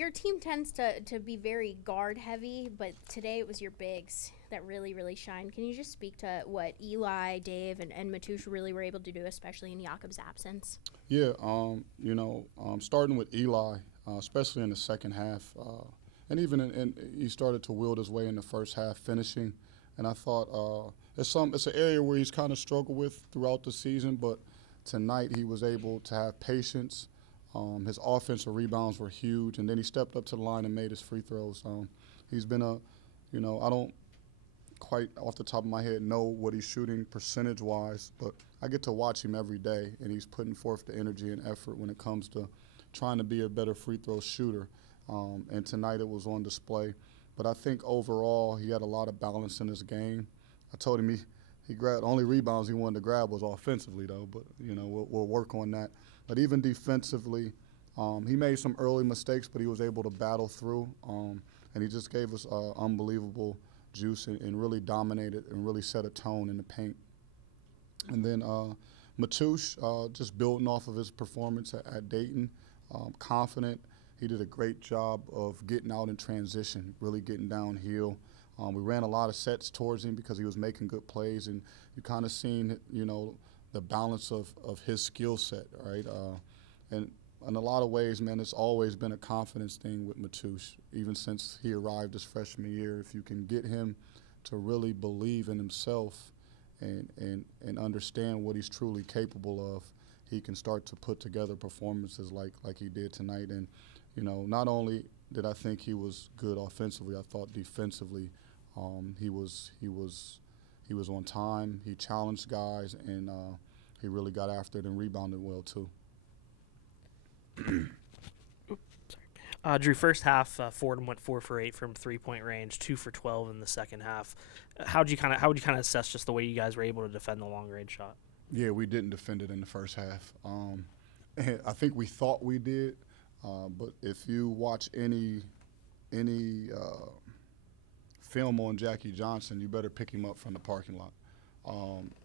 your team tends to be very guard heavy, but today it was your bigs that really shined. Can you just speak to what Eli, Dave, and Matoush really were able to do, especially in Jakob's absence? Yeah, starting with Eli, especially in the second half, and even he started to wield his way in the first half, finishing. And I thought it's an area where he's kind of struggled with throughout the season, but tonight he was able to have patience. His offensive rebounds were huge, and then he stepped up to the line and made his free throws. He's been I don't quite off the top of my head know what he's shooting percentage-wise, but I get to watch him every day, and he's putting forth the energy and effort when it comes to trying to be a better free throw shooter. And tonight it was on display. But I think overall he had a lot of balance in his game. I told him he grabbed only rebounds he wanted to grab was offensively though, but we'll work on that. But even defensively, he made some early mistakes, but he was able to battle through, and he just gave us unbelievable juice and really dominated and really set a tone in the paint. And then Matoush, just building off of his performance at Dayton, confident. He did a great job of getting out in transition, really getting downhill. We ran a lot of sets towards him because he was making good plays, and you kind of seen, the balance of his skill set, right? And in a lot of ways, man, it's always been a confidence thing with Matoush, even since he arrived his freshman year. If you can get him to really believe in himself and understand what he's truly capable of, he can start to put together performances like he did tonight. And not only did I think he was good offensively, I thought defensively he was on time. He challenged guys, and he really got after it and rebounded well too. Drew, first half, Fordham went 4 for 8 from 3-point range, 2 for 12 in the second half. How would you kind of assess just the way you guys were able to defend the long range shot? Yeah, we didn't defend it in the first half. I think we thought we did, but if you watch any film on Jackie Johnson, you better pick him up from the parking lot,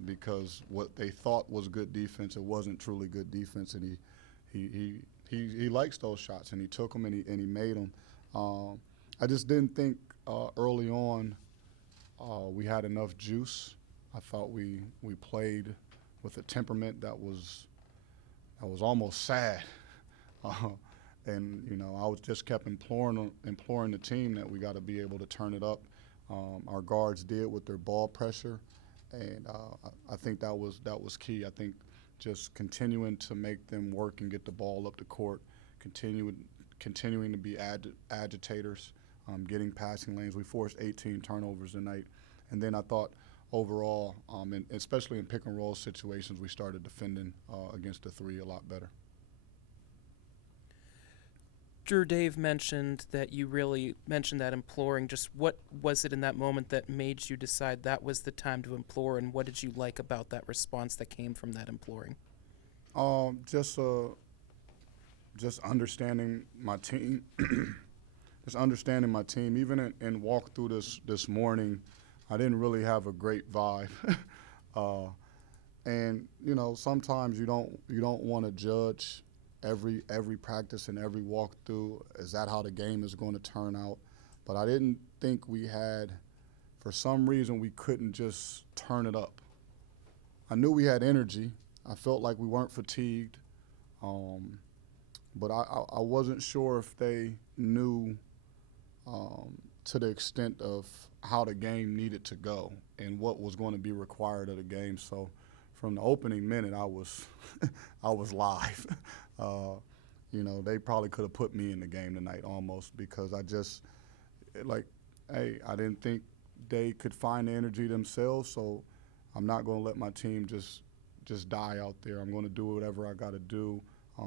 because what they thought was good defense, it wasn't truly good defense, and he likes those shots, and he took them and he made them. I just didn't think early on we had enough juice. I thought we played with a temperament that was almost sad. And I was just kept imploring the team that we got to be able to turn it up. Our guards did with their ball pressure, and I think that was key. I think just continuing to make them work and get the ball up the court, continuing to be agitators, getting passing lanes. We forced 18 turnovers tonight, and then I thought overall, and especially in pick and roll situations, we started defending against the three a lot better. Drew, Dave mentioned that you really mentioned that imploring. Just what was it in that moment that made you decide that was the time to implore, and what did you like about that response that came from that imploring? Just understanding my team. Just understanding my team. Even in walkthrough this morning, I didn't really have a great vibe. And sometimes you don't want to judge every practice and every walkthrough. Is that how the game is going to turn out? But I didn't think we had, for some reason, we couldn't just turn it up. I knew we had energy. I felt like we weren't fatigued. But I wasn't sure if they knew to the extent of how the game needed to go and what was going to be required of the game. So from the opening minute, I was I was live. They probably could have put me in the game tonight almost, because I didn't think they could find the energy themselves. So I'm not going to let my team just die out there. I'm going to do whatever I got to do,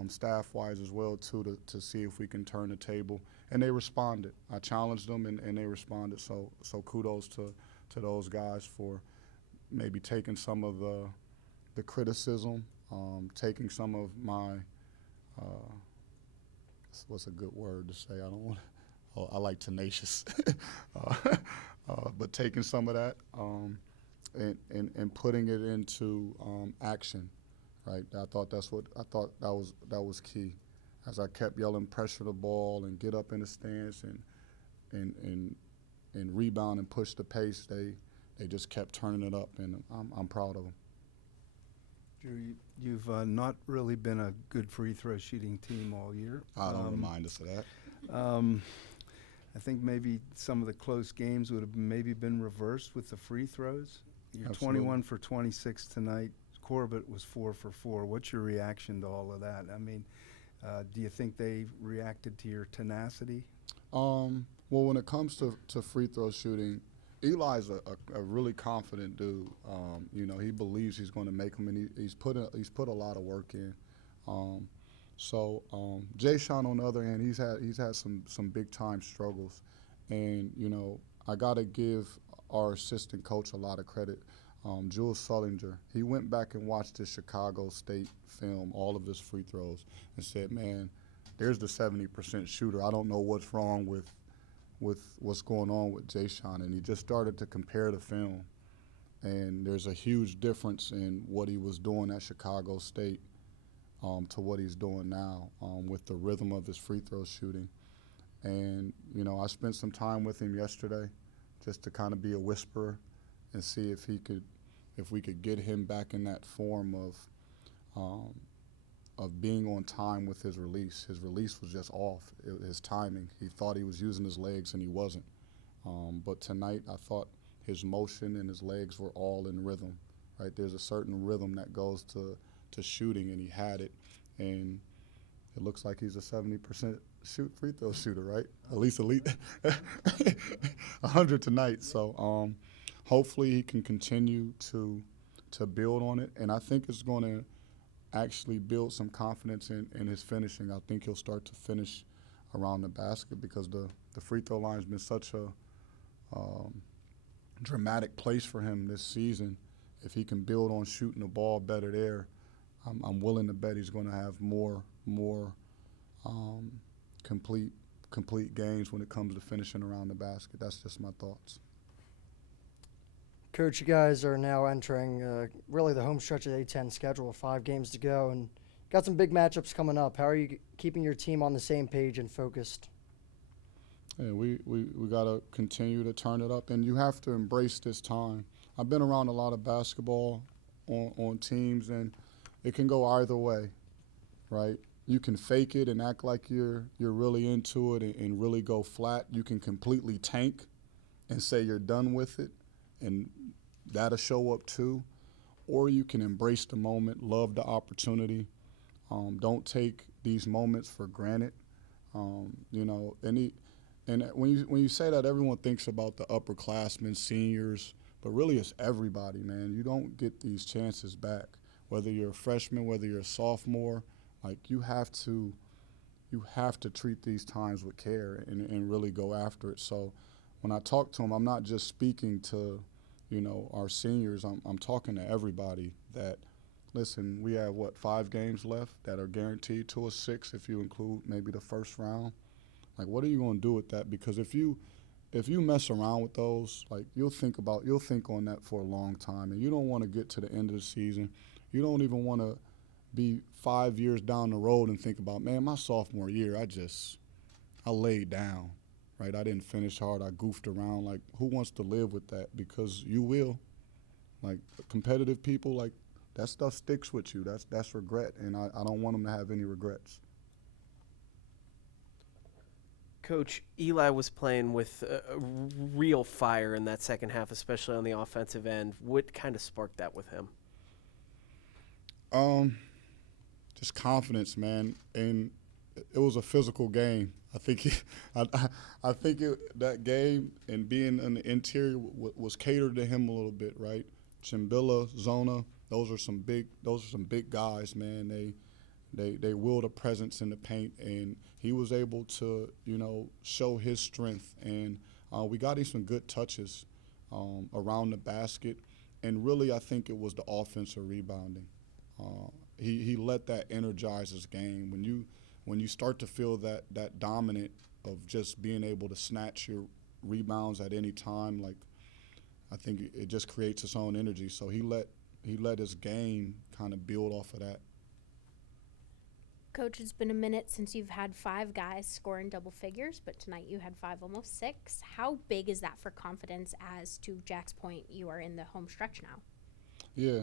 staff-wise as well too, to see if we can turn the table. And they responded. I challenged them, and they responded. So kudos to those guys for maybe taking some of the criticism, taking some of my what's a good word to say? I don't want. I like tenacious, but taking some of that and putting it into action, right? I thought that was key. as I kept yelling, pressure the ball and get up in the stance and rebound and push the pace, they just kept turning it up, and I'm proud of them. Drew, you've not really been a good free throw shooting team all year. Don't remind us of that. I think maybe some of the close games would have maybe been reversed with the free throws. You're Absolutely. 21 for 26 tonight. Corbett was 4 for 4. What's your reaction to all of that? I mean, do you think they reacted to your tenacity? Well, when it comes to free throw shooting, Eli's a really confident dude. You know, he believes he's going to make them, and he's put a lot of work in. Jay Sean, on the other hand, he's had some big time struggles, and you know, I got to give our assistant coach a lot of credit. Jules Sullinger, he went back and watched his Chicago State film, all of his free throws, and said, man, there's the 70% shooter. I don't know what's wrong with what's going on with Jay Sean. And he just started to compare the film. And there's a huge difference in what he was doing at Chicago State to what he's doing now with the rhythm of his free throw shooting. And, you know, I spent some time with him yesterday just to kind of be a whisperer and see if we could get him back in that form of being on time with his release. His release was just off, his timing. He thought he was using his legs and he wasn't. But tonight I thought his motion and his legs were all in rhythm, right? There's a certain rhythm that goes to shooting, and he had it. And it looks like he's a 70% free throw shooter, right? At least elite 100 tonight. So hopefully he can continue to build on it. And I think it's going to actually build some confidence in his finishing. I think he'll start to finish around the basket because the free throw line has been such a dramatic place for him this season. If he can build on shooting the ball better there, I'm willing to bet he's going to have more complete games when it comes to finishing around the basket. That's just my thoughts. Coach, you guys are now entering really the home stretch of the A-10 schedule, 5 games to go, and got some big matchups coming up. How are you keeping your team on the same page and focused? Yeah, we got to continue to turn it up, and you have to embrace this time. I've been around a lot of basketball on teams, and it can go either way, right? You can fake it and act like you're really into it and really go flat. You can completely tank and say you're done with it, and that'll show up too. Or you can embrace the moment, love the opportunity. Don't take these moments for granted. You know, and when you say that, everyone thinks about the upperclassmen, seniors, but really it's everybody, man. You don't get these chances back. Whether you're a freshman, whether you're a sophomore, like you have to treat these times with care and really go after it. So when I talk to them, I'm not just speaking to, you know, our seniors. I'm talking to everybody that, listen, we have, 5 games left that are guaranteed to us, 6 if you include maybe the first round. Like, what are you going to do with that? Because if you mess around with those, like, you'll think on that for a long time, and you don't want to get to the end of the season. You don't even want to be 5 years down the road and think about, man, my sophomore year, I laid down, right? I didn't finish hard. I goofed around. Like, who wants to live with that? Because you will. Like, competitive people, like, that stuff sticks with you. That's regret, and I don't want them to have any regrets. Coach, Eli was playing with real fire in that second half, especially on the offensive end. What kind of sparked that with him? Just confidence, man, and it was a physical game. I think that game and being in the interior was catered to him a little bit, right? Chimbilla, Zona, those are some big guys, man. They willed a presence in the paint, and he was able to, you know, show his strength. And we got him some good touches around the basket, and really I think it was the offensive rebounding. He let that energize his game. When you start to feel that dominant of just being able to snatch your rebounds at any time, like, I think it just creates its own energy. So he let his game kind of build off of that. Coach, it's been a minute since you've had 5 guys score in double figures, but tonight you had 5, almost 6. How big is that for confidence as, to Jack's point, you are in the home stretch now? Yeah,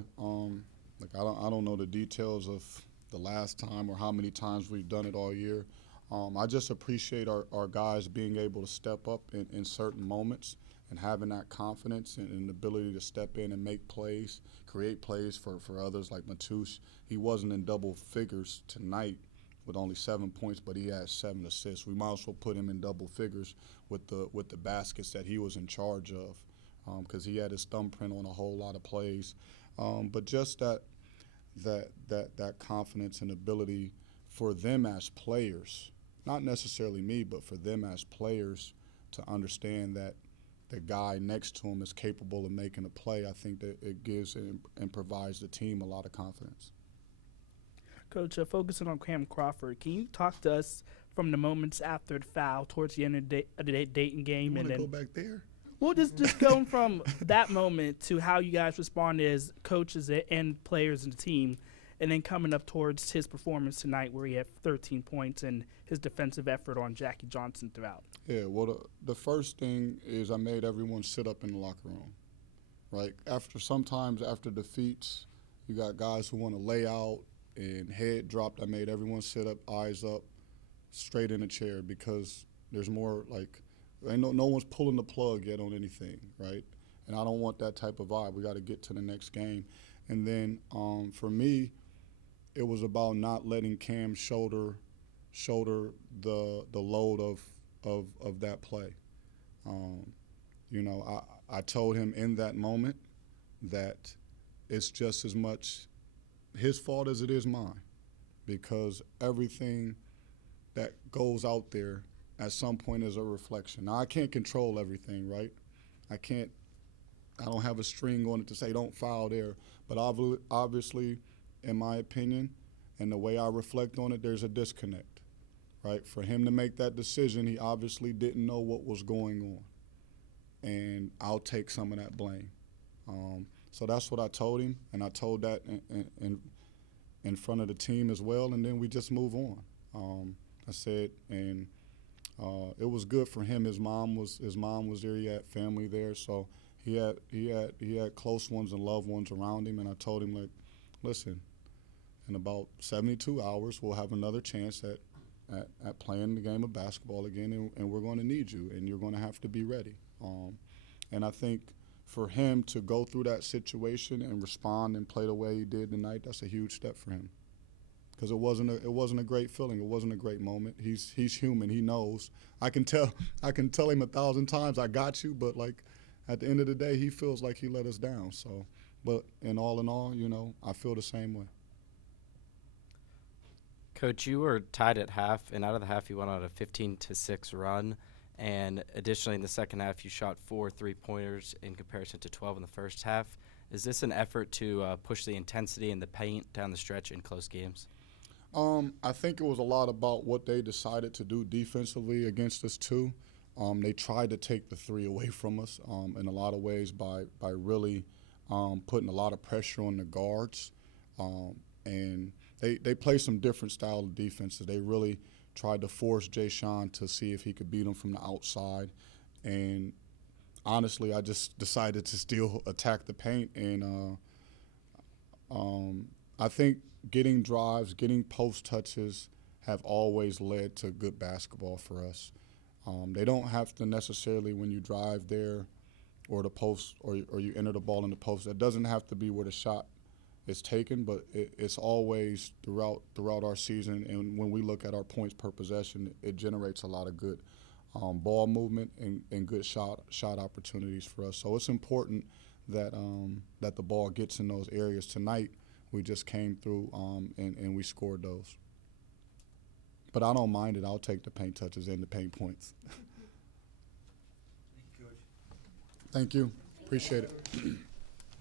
like I don't know the details of the last time or how many times we've done it all year. I just appreciate our guys being able to step up in certain moments and having that confidence and the ability to step in and make plays, create plays for others like Matoush. He wasn't in double figures tonight with only 7 points, but he had 7 assists. We might as well put him in double figures with the baskets that he was in charge of, because he had his thumbprint on a whole lot of plays. But just that confidence and ability for them as players, not necessarily me, but for them as players to understand that the guy next to him is capable of making a play, I think that it gives and provides the team a lot of confidence. Coach, focusing on Cam Crawford, can you talk to us from the moments after the foul towards the end of the Dayton game? You And want to then go back there? we'll just going from that moment to how you guys responded as coaches and players in the team, and then coming up towards his performance tonight where he had 13 points and his defensive effort on Jackie Johnson throughout. Yeah, well, the first thing is I made everyone sit up in the locker room, right? Sometimes after defeats, you got guys who want to lay out and head dropped. I made everyone sit up, eyes up, straight in a chair, because there's more like, no one's pulling the plug yet on anything, right? And I don't want that type of vibe. We got to get to the next game. And then for me, it was about not letting Cam shoulder the load of that play. I told him in that moment that it's just as much his fault as it is mine, because everything that goes out there at some point is a reflection. Now, I can't control everything, right? I don't have a string on it to say don't foul there, but obviously, in my opinion, and the way I reflect on it, there's a disconnect, right? For him to make that decision, he obviously didn't know what was going on, and I'll take some of that blame. So that's what I told him, and I told that in front of the team as well, and then we just move on. I said, and it was good for him. His mom was there. He had family there, so he had close ones and loved ones around him. And I told him, like, listen, in about 72 hours, we'll have another chance at playing the game of basketball again, and we're going to need you, and you're going to have to be ready. And I think for him to go through that situation and respond and play the way he did tonight, that's a huge step for him. Because it wasn't a great feeling. It wasn't a great moment. He's human. He knows. I can tell him 1,000 times I got you, but like at the end of the day, he feels like he let us down. So, but in all, I feel the same way. Coach, you were tied at half, and out of the half, you went on a 15-6 run. And additionally, in the second half, you shot 4 3-pointers in comparison to 12 in the first half. Is this an effort to push the intensity and the paint down the stretch in close games? I think it was a lot about what they decided to do defensively against us too. They tried to take the 3 away from us in a lot of ways by really putting a lot of pressure on the guards. And they play some different style of defenses. They really tried to force Jay Sean to see if he could beat him from the outside. And honestly, I just decided to still attack the paint. And I think getting drives, getting post touches have always led to good basketball for us. They don't have to necessarily, when you drive there or the post or you enter the ball in the post, that doesn't have to be where the shot is taken, but it's always throughout our season. And when we look at our points per possession, it generates a lot of good ball movement and good shot opportunities for us. So it's important that the ball gets in those areas. Tonight, we just came through and we scored those. But I don't mind it. I'll take the paint touches and the paint points. Thank you, Coach. Thank you. Appreciate it.